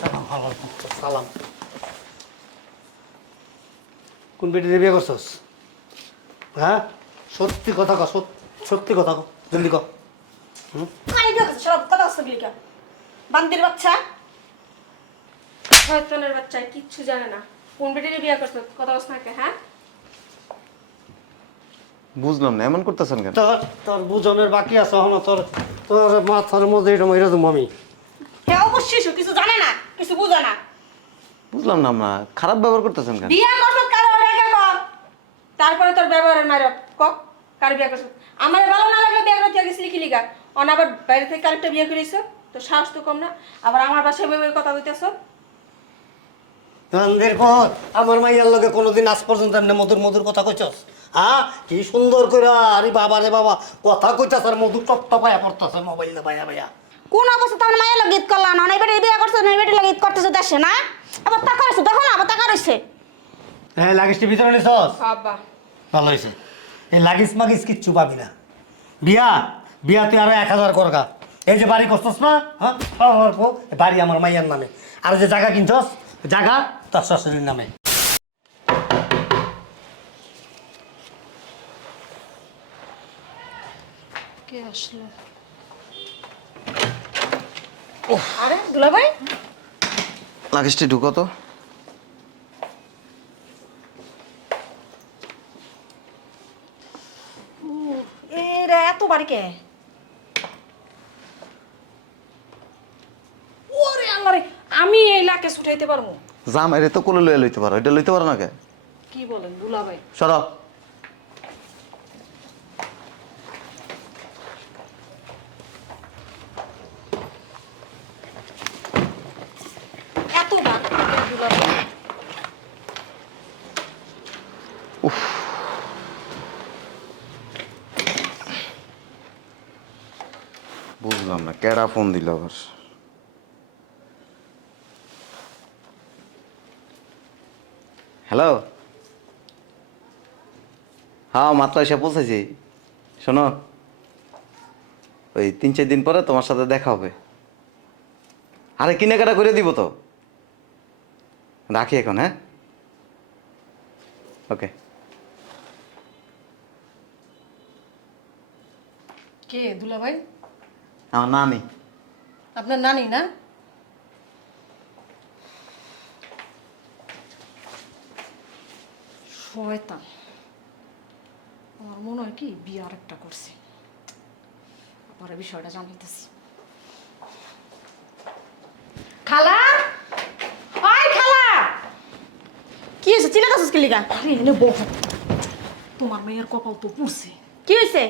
সালাম হালাল সালাম। কোন বেটি বিয়ে করছস? হ্যাঁ? সত্যি কথা ক সত্যি কথা ক জলদি ক। আরে বিয়ে করছে সব কথা বান্দির বাচ্চা? শয়তানের বাচ্চা কিচ্ছু জানে না। কোন বেটির বিয়ে করছ কথা বস না কে, হ্যাঁ? বুঝলাম না এমন করতেছেন কেন? তোর তোর বুঝনের বাকি আছে হলো তোর তোর মাথার মধ্যে এটা আমি। অবশ্যই সে কিছু জানে না কিছু বুঝে না। বুঝলাম না আমরা খারাপ ব্যবহার করতেছেন কেন? বিয়ে করছ কারও রেখে তারপরে তোর ব্যবহারের ক? কার বিয়ে করছ? আমার ভালো না লাগলে বিয়ে করতে গেছিলি কি লিগা? অন আবার বাইরে থেকে বিয়ে করেছ তো সাহস তো কম না। আবার আমার বাসায় কথা কইতেছো। পর আমার মাইয়ার লগে কোনোদিন আজ পর্যন্ত এমনি মধুর মধুর কথা কইছস? হ্যাঁ? কি সুন্দর করে আরে বাবা রে বাবা কথা কইতাছ আর মধুর টপ টপায়া পড়তাছে মোবাইল না ভাইয়া ভাইয়া। কোন অবস্থা? তোমার মায়ের লগে ঈদ করলা না এই বেটি বিয়ে করছ না এই বেটি লগে ঈদ করতেছো দেশে না? আবার টাকা রয়েছে দেখো না আবার টাকা রয়েছে। হ্যাঁ লাগিসটি ভিতরে নিছস? বাবা। ভালো হয়েছে। এই লাগিস মাগিস কিচ্ছু পাবি না। বিয়া বিয়া তুই আরও এক হাজার করগা। এই যে বাড়ি করছস না হ্যাঁ? আমার বউ, এই বাড়ি আমার মাইয়ার নামে। আর যে জায়গা কিনছস জায়গা তোর শাশুড়ির নামে। কে আসলো? আরে দুলা ভাই লাগেজটি ঢুকো তো। এরা এত বাড়ি কে? ওরে আমি এই লাকে ছুটাইতে পারব? জামাইরে তো কোলে লইয়া লইতে পারো এটা লইতে পারো না কে? কি বলেন দুলা ভাই সরো এত বার দুলা ভাই বুঝলাম না কেডা ফোন দিল আবার? হ্যালো? হ্যাঁ মাত্র এসে পৌঁছেছি। শোনো, ওই তিন, চার দিন পরে তোমার সাথে দেখা হবে। আরে, কেনাকাটা করে দিব তো। রাখি এখন হ্যাঁ? ওকে। কে দুলা ভাই আমার নানি। আপনার নানি না? শয়তান। আমার মনে হয় কি বিয়ে আরেকটা করছে। পরে বিষয়টা জানাইতেছি। খালা! ওই খালা! কি হয়েছে? চিনে গেছিস কি লিগা? আরে এনে বহু তোমার মেয়ের কপাল তো পুড়ছে। কি হয়েছে?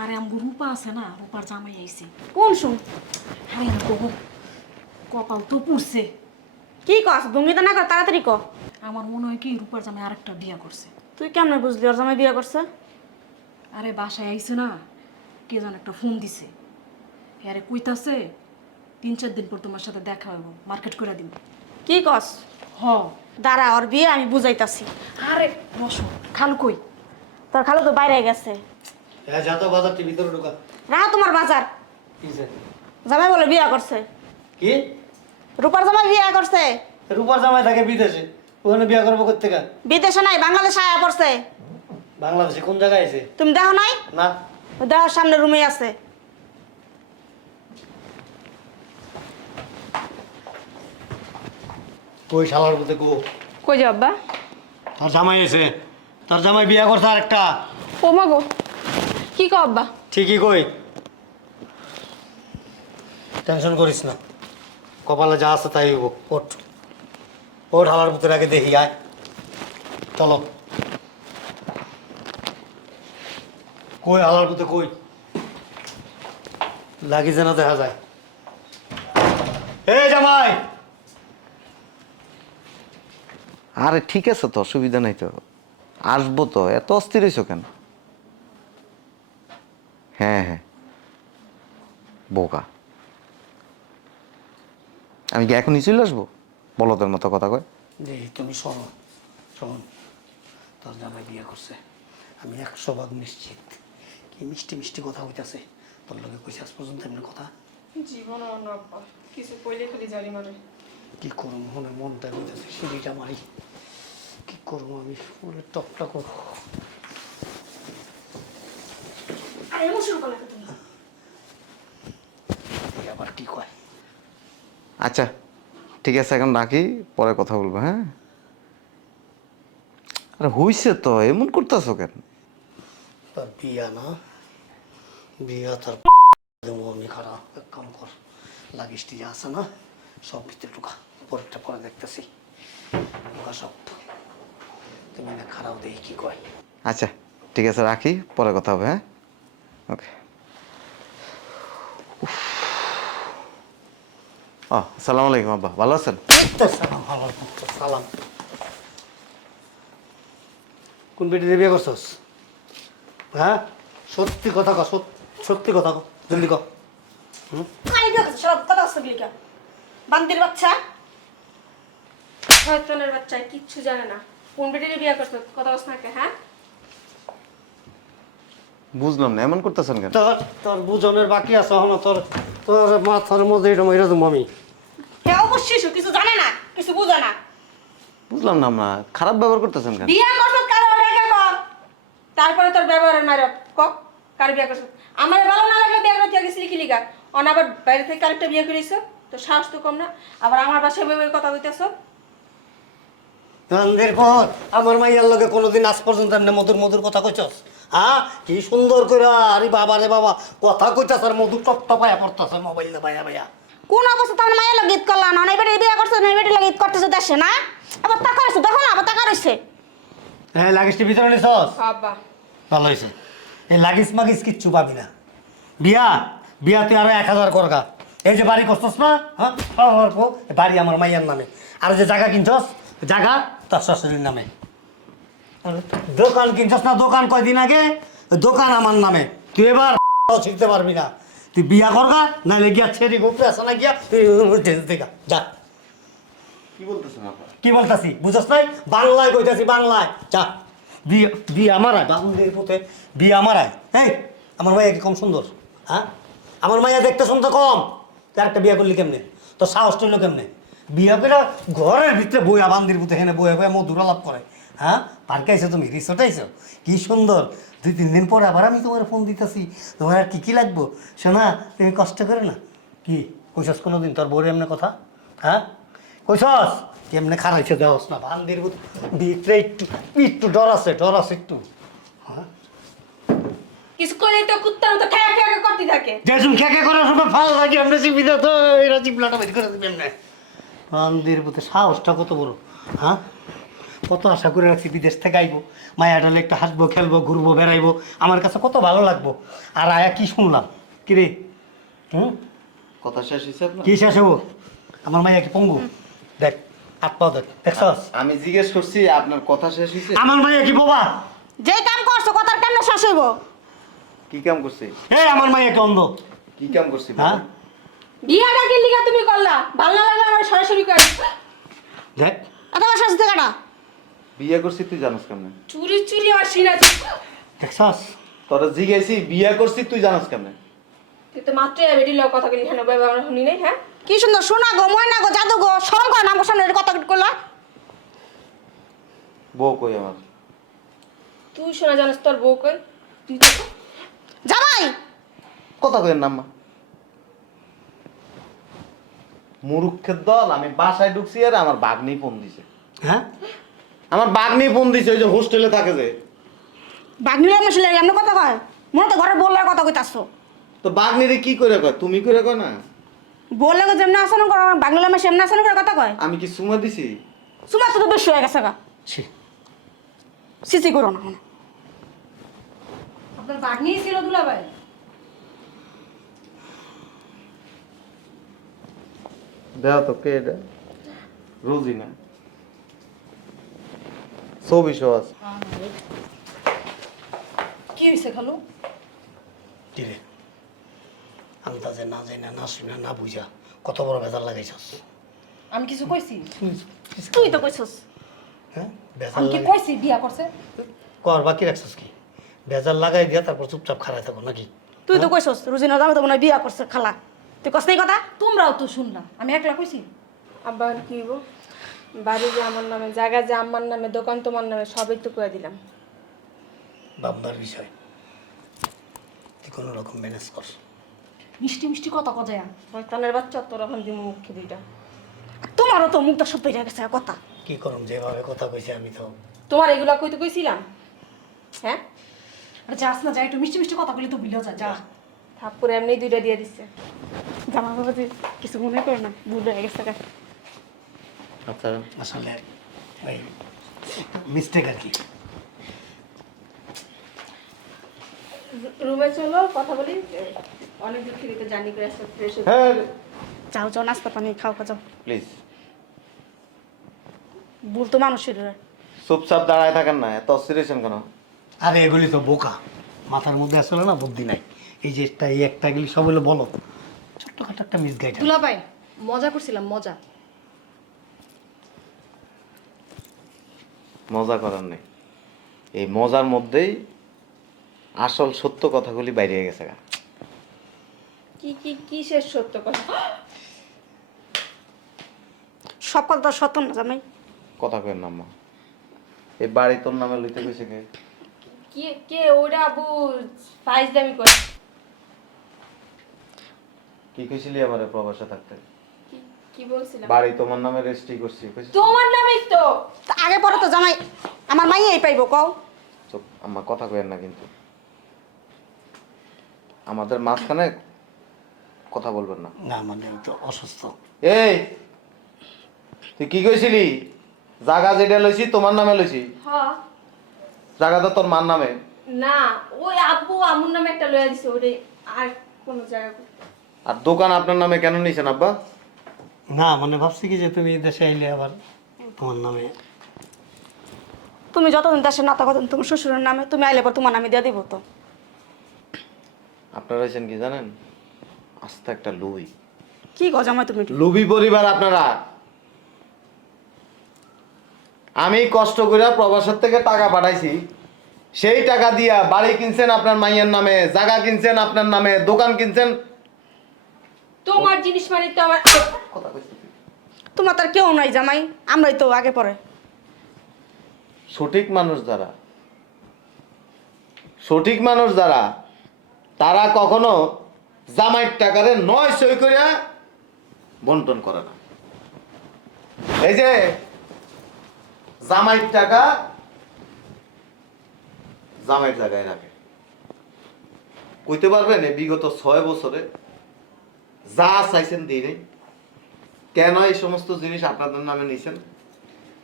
আরে আমগো রূপা আছে না রূপার জামাই আইছে। কোন শুন আরে বহু কপাল তো পুড়ছে। কি কস ভঙ্গিটা না কর তাড়াতাড়ি ক। আমার মনে হয় কি রূপার জামাই আরেকটা বিয়ে করছে। তুই কেমন বুঝলি ওর জামাই বিয়ে করছে? আরে বাসায় আইছে না কে যেন একটা ফোন দিছে। আরে কইতাছে তিন চার দিন পর তোমার সাথে দেখা হইব মার্কেট করে দিব। কি কস? হ। দাঁড়া ওর বিয়ে আমি বুঝাইতাছি। আরে বসো খালু কই? তোর খালু তো বাইরে গেছে। হ্যাঁ যা তো বাজারটি ভিতরে ঢোকা। রাহ তোমার বাজার? জামাই বলে বিয়ে করছে। কি? রূপার জামাই বিয়ে করছে। রূপার জামাই থাকে বিদেশে। ওখানে বিয়া করব কোথেকে বিদেশে নাই বাংলাদেশে আয়া পড়ছে। বাংলাদেশে কোন জায়গায় আছে? তুমি দেখো নাই? না। সামনে রুমে আছে। কই শালার মধ্যে কো? কই যাও আব্বা? তোর জামাই আছে। তোর জামাই বিয়া করছে আরেকটা। ও মা গো। কি কও আব্বা? ঠিকই কই। টেনশন করিস না। কপালে যা আছে তাই হইব ওঠ। ওঠ হালার ভিতরে আগে দেখি আয়। চলো। কই হালার ভিতরে কই? লাগি যেন দেখা যায়। এ জামাই! আরে ঠিক আছে তো অসুবিধা নাই তো। আসব তো এত অস্থির হয়েছো কেন? হ্যাঁ হ্যাঁ। বোকা। আমি কি এখনই চলে আসব? বলদের মতো কথা কয়। যে তুমি শোনো শোন। তোর জামাই বিয়ে করছে। আমি একশো ভাগ নিশ্চিত। কি মিষ্টি মিষ্টি কথা হইতাছে তোর লগে কইছে আজ পর্যন্ত এমনি কথা? জীবনও অন্য কিছু কইলে খালি জারি মারে কি করব? মনে মনটা হইতেছে সিঁড়িটা মারি। কি করব আমি? মনে টপটা করব আরে এমন শুরু করলে তুমি এই আবার কি কয়? আচ্ছা ঠিক আছে এখন রাখি পরে কথা বলব হ্যাঁ? আরে হইছে তো এমন করতেছো কেন? তার বিয়া না বিয়া তার আমি খারাপ এক কাম কর লাগিসটি যা আছে না সব ভিতরে ঢুকা পরেরটা পরে দেখতেছি ঢুকা সব। তুমি না খারাপ দেখি কি কয়। আচ্ছা ঠিক আছে রাখি পরে কথা হবে হ্যাঁ? ওকে ও সালাম আলাইকুম আব্বা ভালো আছেন সালাম আলাইকুম, তো সালাম কোন বেটিতে বিয়ে করছস? হ্যাঁ? সত্যি কথা কর সত্যি কথা কর জলদি কেন বান্দির বাচ্চা? শয়তানের বাচ্চায় কিচ্ছু জানে না। কোন বেটিরে বিয়ে করছ কথা বস না হ্যাঁ? বুঝলাম না এমন করতেছেন কেন? তোর তোর বুঝনের বাকি আছে হলো তোর তোর মাথার মধ্যে এটা মেরে দেবো আমি। হে অবশ্যই সে কিছু জানে না কিছু বুঝে না। বুঝলাম না আমরা খারাপ ব্যবহার করতেছেন কেন? বিয়ে করছ কারও রেখে কর তারপরে তোর ব্যবহারের মারো ক? কার বিয়া করছ আমার ভালো না লাগলে বিয়ে করতে গেছিলি কি লিগা? অন আবার বাইরে থেকে কারেক্টটা বিয়ে করেছ তো সাহস তো কম না। আবার আমার বাসায় বই কথা কইতেছো? নন্দের পর আমার মাইয়ার লগে কোনোদিন আজ পর্যন্ত এমনি মধুর মধুর কথা কইছস? হ্যাঁ কি সুন্দর করে আরে বাবা রে বাবা কথা কইতাছ আর মধুর টপটা পায়া পড়তাছে মোবাইল ভাইয়া ভাইয়া। কোন অবস্থা? তোমার মায়ের লোক গীত করলা না? এই বেটে বিয়ে করছ না বেটে গীত করতেছো দেশে না? আবার টাকা রয়েছে দেখো না আবার টাকা রয়েছে হ্যাঁ লাগিসটি ভিতরে নিছস? আব্বা ভালো হয়েছে এই লাগিস মাগিস কিচ্ছু পাবি না। বিয়া বিয়া তুই আরও এক হাজার করগা। এই যে বাড়ি করছস না হ্যাঁ? অল্প এই বাড়ি আমার মাইয়ার নামে। আর যে জায়গা কিনছস জায়গা তোর শাশুড়ির নামে। দোকান কিনছস না? দোকান কয়দিন আগে? দোকান আমার নামে। তুই এবার ছিঁড়তে পারবি না। তুই বিয়া করগা? নাহলে গিয়া ছেড়ে গোপে আসা না গিয়া তুই দেখা যা। কি বলতেছেন কি বলতাছি? বুঝছ নাই? বাংলায় কইতাছি বাংলায়। যা। বিয়ে বিয়ে আমার আয় বাংলাদেশ পুতে বিয়ে আমার আয়। এই আমার মাইয়া কম সুন্দর? হ্যাঁ? আমার মাইয়া দেখতে শুনতে কম। তার একটা বিয়ে করলি কেমনে? তো সাহস টইল কেমনে? বিয়ে করে ঘরের ভিতরে বইয়া বান্দির পুতে হেনে বইয়া বইয়া মধুর আলাপ করে। হ্যাঁ? পার্কে আইছো তুমি রিসোর্ট আইছো? কি সুন্দর। দুই তিন দিন পরে আবার আমি তোমার ফোন দিতেছি। তোমার আর কী কী লাগবো? শোনা তুমি কষ্ট করে না। কি? কইসস কোনো দিন তোর বউরে এমনি কথা? হ্যাঁ? কইছস? কেমনে খারাইছে দেওয়াস না বান্দির পুত ভিতরে একটু একটু ডর আছে ডর আছে একটু। হ্যাঁ? কিছু করলে তো করতে থাকে। ফাল লাগে আমরা তো এরা চিপলাটা বের করে এমনি। মন্দির পুতে সাহসটা কত বড় হ্যাঁ? কত আশা করে রাখছি বিদেশ থেকে আইবো। মায়া ডালে একটু হাসবো খেলব ঘুরবো বেড়াইবো। আমার কাছে কত ভালো লাগবো। আর আয়া কি শুনলাম? কিরে হুম? কথা শেষ আপনার? কি শেষ হব আমার মায়া কি পঙ্গু? দেখ হাত পাও দেখ দেখছস? আমি জিজ্ঞেস করছি আপনার কথা শেষ হয়েছে আমার মাইয়া কি বোবা? যে কাম করছ কথার কেন শেষ হইব? কি কাম করছি? এই আমার মাইয়া কি অন্ধ? কি কাম করছি হ্যাঁ? বিয়াটা কি লিগা তুমি করলা। ভালো না লাগলে আমার সরাসরি কর দেখ। এত আসতে কাটা বিয়ে করছি তুই জানোস কেমনে? চুরি চুরি আমার সিনা দেখছস? তোরা বিয়ে করছি তুই জানোস কেমনে? তুই তো মাত্রই বেটি লোক কথা বলি হ্যাঁ বাবা আমরা শুনি নাই হ্যাঁ? কি সুন্দর শোনা গো ময়না গো জাদু গো সরম করে নাম সামনে কথা বউ কই আমার? তুই শোনা জানিস তোর বউ কই? তুই জামাই! কথা কইেন না আম্মা। মুরুক্ষের দল আমি বাসায় ঢুকছি আর আমার বাগনি ফোন দিছে। হ্যাঁ? আমার বাগনি ফোন দিছে ওই যে হোস্টেলে থাকে যে। বাগনিলা মশলা এমন কথা কয়? মনে তো ঘরে বললার কথা কইতাছো। তো বাগনিরে কি করে কয়? তুমি করে কয় না? বললে গো যেমন আসন করে বাংলা মাসে এমন আসন করে কথা কয়? আমি কি সুমা দিছি? সুমা তো বেশি হয়ে গেছে গা। ছি। সিসি করো না আপনার বাঘ নিয়ে ছিল দুলাভাই? দেওয়া তো কে এটা? রোজি না সহ আছে কি হয়েছে খালু? কিরে আন্দাজে না যাই না না শুনে না বুঝা কত বড় ভেজাল লাগাইছস? আমি কিছু কইছি? তুই তো কইছস। হ্যাঁ? কি কইছি? বিয়া করছে? কর বাকি রাখছস কি? ভেজাল লাগাই দিয়া তারপর চুপচাপ খারাই থাকো নাকি? তুই তো কইছস রুজিনা দাম তো মনে হয় বিয়া করছে খালা। তুই কষ্ট কথা? তোমরাও তো শুনলাম আমি একলা কইছি? আব্বা আর কি হইব? বাড়ি যে আমার নামে জায়গা যে আমার নামে দোকান তোমার নামে সবই তো করে দিলাম। ভাববার বিষয়। তুই কোনো রকম ম্যানেজ কর। মিষ্টি মিষ্টি কথা কজায় শয়তানের বাচ্চা তোর এখন দিব মুখে দুইটা। তোমারও তো মুখটা সব বেরিয়ে গেছে কথা। কি করম যেভাবে কথা কইছি আমি তো তোমার এগুলা কইতে কইছিলাম? হ্যাঁ? আরে যাস না যাই একটু মিষ্টি মিষ্টি কথা বলি তো বিলো যা যা। থাপ্পড়ে এমনি দুইটা দিয়ে দিচ্ছে জামা বাবাজি কিছু মনে করো না ভুল হয়ে গেছে গা। আসলে মিস্টেক আর কি। রুমে চলো কথা বলি। অনেক দূর থেকে জার্নি করে আসতে ফ্রেশ হ্যাঁ। যাও যাও নাস্তা পানি খাও খাও প্লিজ ভুল তো মানুষের। চুপচাপ দাঁড়ায় থাকেন না এত অস্থিরেছেন কেন? আরে এগুলি তো বোকা। মাথার মধ্যে আসলে না বুদ্ধি নাই। এই যে একটা এই একটা এগুলি সব হলো বলো ছোট্টখাটো একটা মিস গাইড দুলা ভাই মজা করছিলাম মজা। মজা করার নেই। এই মজার মধ্যেই আসল সত্য কথাগুলি বাইরে গেছে গা। কি কি কি শেষ সত্য কথা? সব কথা তো সত্য না জামাই। কথা কেন নাম এই বাড়ি তোর নামে লইতে কইছে কে? কে কে ওরা আবু ফাইজ দামি করে। কি কইছিলি আমারে প্রবাসে থাকতে? কি- বলছিলাম? বাড়ি তোমার নামে রেজিস্ট্রি করছি তোমার নামেই তো! আগে পরে তো জামাই আমার মাই এই পাইবো কও। চুপ আমার কথা কইেন না কিন্তু। আমাদের মাঝখানে কথা বলবেন না। না মানে আমি তো অসুস্থ। এই তুই কি কইছিলি? জাগা যেটা লইছি তোমার নামে লইছি। হ্যাঁ জাগা তো তোর মার নামে। না ওই আব্বু আমুর নামে একটা লয়া দিছে ওরে আর কোন জায়গা আর দোকান আপনার নামে কেন নিছেন আব্বা? না মানে ভাবছি কি যে তুমি দেশে আইলে আবার তোমার নামে। তুমি যতদিন দেশে না থাকো তোমার শ্বশুরের নামে তুমি আইলে পর তোমার নামে দিয়ে দিব তো। আপনারা হয়েছেন কি জানেন? আস্তে একটা লুবি। কি গো জামাই তুমি? লুবি পরিবার আপনারা। আমি কষ্ট করে প্রবাসের থেকে টাকা পাঠাইছি। সেই টাকা দিয়া বাড়ি কিনছেন আপনার মাইয়ের নামে জায়গা কিনছেন আপনার নামে দোকান কিনছেন তোমার জিনিস মানে তো আমার কথা কইছি তুই। তোমার তার কেউ নাই জামাই আমরাই তো আগে পরে। সঠিক মানুষ যারা সঠিক মানুষ যারা তারা কখনো জামাইয়ের টাকারে নয় সই করিয়া বন্টন করে না। এই যে জামাইয়ের টাকা জামাইয়ের জায়গায় রাখে। কইতে পারবেন এই বিগত ছয় বছরে যা চাইছেন দিয়ে নেই কেন এই সমস্ত জিনিস আপনাদের নামে নিয়েছেন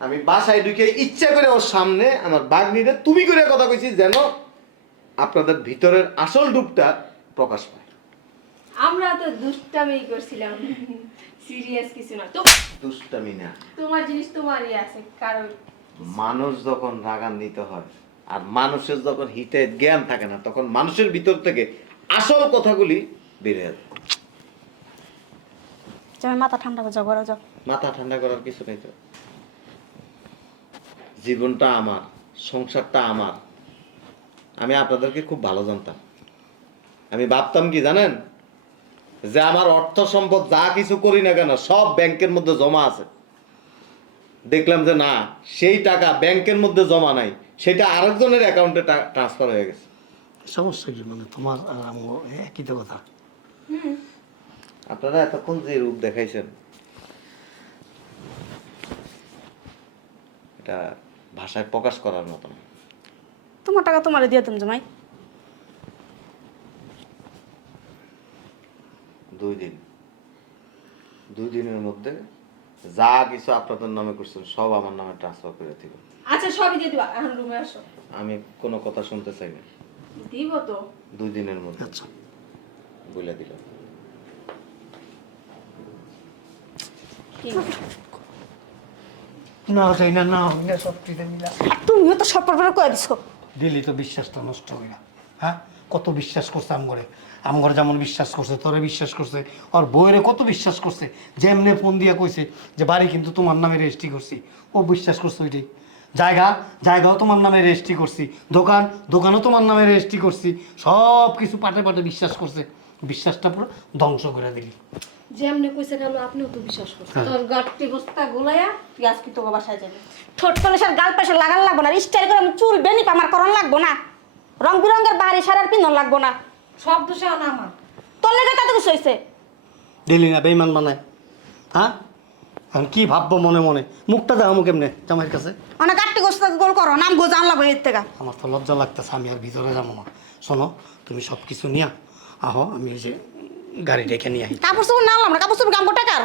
আমি বাসায় ঢুকে ইচ্ছা করে ওর সামনে আমার বাঘ বাগনিরে তুমি করে কথা কইছি যেন আপনাদের ভিতরের আসল রূপটা প্রকাশ পায়। আমরা তো দুষ্টামি করছিলাম। সিরিয়াস কিছু না। তো দুষ্টামি না। তোমার জিনিস তোমারই আছে কারণ মানুষ যখন রাগান্বিত হয় আর মানুষের যখন হিতে জ্ঞান থাকে না তখন মানুষের ভিতর থেকে আসল কথাগুলি বেড়ে যায়। মাথা ঠান্ডা করে যাও ঘরে যাও। মাথা ঠান্ডা করার কিছু নেই তো। জীবনটা আমার সংসারটা আমার। আমি আপনাদেরকে খুব ভালো জানতাম। আমি ভাবতাম কি জানেন? যে আমার অর্থ সম্পদ যা কিছু করি না কেন সব ব্যাংকের মধ্যে জমা আছে। দেখলাম যে না সেই টাকা ব্যাংকের মধ্যে জমা নাই সেটা আরেকজনের অ্যাকাউন্টে ট্রান্সফার হয়ে গেছে। সমস্যা কি মানে তোমার আর আমার একই তো কথা। আপনারা এতক্ষণ যে রূপ দেখাইছেন এটা ভাষায় প্রকাশ করার মতো না তোমার টাকা তোমারে দিয়ে তুমি জামাই। দুই দিন। দুই দিনের মধ্যে যা কিছু আপনাদের নামে করছেন সব আমার নামে ট্রান্সফার করে দিব। আচ্ছা সবই দিয়ে দিবা। এখন রুমে আসো। আমি কোনো কথা শুনতে চাই না। দিব তো। দুই দিনের মধ্যে। আচ্ছা। বলে দিলাম কি না চাই না না হইলে সব টিতে মিলা তুমিও তো সব করে দিছো। দিলি তো বিশ্বাসটা নষ্ট হয়ে হ্যাঁ? কত বিশ্বাস করছে আমগরে? আমগর যেমন বিশ্বাস করছে তোরে বিশ্বাস করছে আর বইরে কত বিশ্বাস করছে? যেমনে ফোন দিয়া কইছে যে বাড়ি কিন্তু তোমার নামে রেজিস্ট্রি করছি। ও বিশ্বাস করছে ওইটাই। জায়গা জায়গাও তোমার নামে রেজিস্ট্রি করছি। দোকান দোকানও তোমার নামে রেজিস্ট্রি করছি। সব কিছু পাটে পাটে বিশ্বাস করছে। বিশ্বাসটা পুরো ধ্বংস করে দিলি। যেমনি কইছে গেল আপনিও তো বিশ্বাস করছেন। হ্যাঁ। তোর গাঠটি বস্তা গোলায়া তুই আজকে তোকে বাসায় যাবি। ঠোঁট পলিশের গাল পেশে লাগান লাগবো না স্টাইল করে আমি চুল বেনি আমার করন লাগবো না। রং বিরঙ্গের বাড়ি সারার পিন্ধন লাগবো না। সব দোষে আনা আমার। তোর লেগে তাতে কিছু হয়েছে দিলি না বেইমান বানায়। হ্যাঁ? এখন কি ভাববো মনে মনে? মুখটা দেখামো কেমনে জামাইয়ের কাছে? অনেক গাঠটি গোস্ত গোল করো নাম গো জান লাগবো এর থেকে আমার তো লজ্জা লাগতেছে আমি আর ভিতরে যাব না। শোনো তুমি সব কিছু নিয়া আহো আমি ওই যে গাড়ি ডেকে নিয়ে আই কাপড় চোপড় না না কাপড় চোপড় কাম টাকার